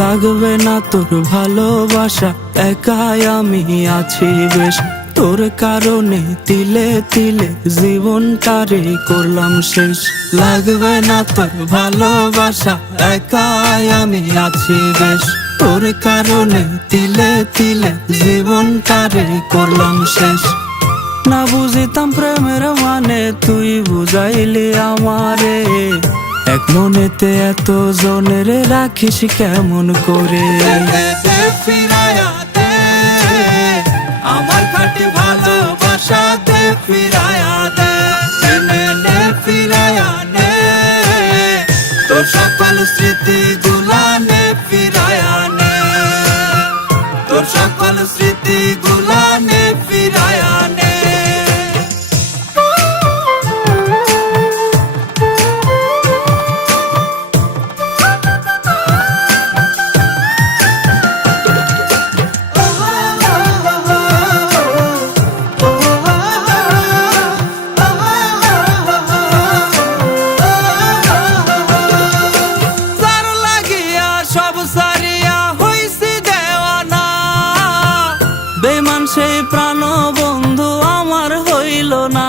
লাগবে না তোর ভালোবাসা, একাই আমি আছি বেশ। তোর কারণে তিলে তিলে জীবনটারে করলাম শেষ। লাগবে না তোর ভালোবাসা, একাই আমি আছি বেশ। তোর কারণে তিলে তিলে জীবনটারে করলাম শেষ। না বুঝিতাম প্রেমের মানে, তুই বুঝাইলি আমারে। এক মনেতে এত জনের রাখিস কেমন করে? ফিরায়া দে আমার খাঁটি ভালোবাসা, দে ফিরায়া দে, নে ফিরায়া নে তোর সকল স্মৃতি গুলা, নে ফিরায়া নে তোর সকল স্মৃতি গুলা, নে ফিরায়া নে। বেমান সেই প্রাণ বন্ধু আমার হইল না।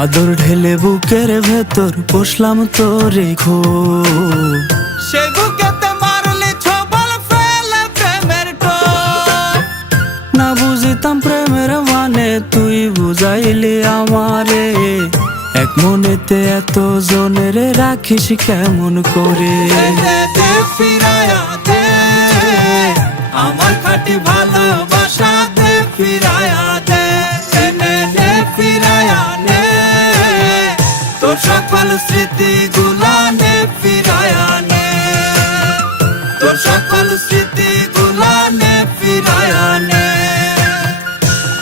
আদর ঢেলে বুকের ভেতর বসলাম তোরে খুব, সে বুকেতে মারলে ছবল ফেলে প্রেমের টোপ। না বুঝিতাম প্রেমের মানে, তুই বুঝাইলি আমারে। এক মনেতে এত জনের রাখিস কেমন করে? দে ফিরায়া দে আমার খাঁটি ভালোবাসা, দে ফিরায়া দে, নে ফিরায়া নে তোর সকল স্মৃতি গুলা, নে ফিরায়া নে তোর সকল স্মৃতি গুলা, নে ফিরায়া নে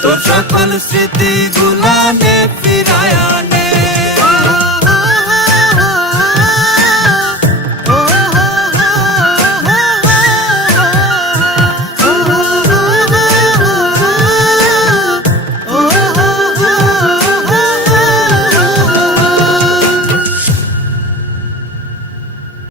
তোর সকল স্মৃতি গুলা, নে ফিরায়া নে।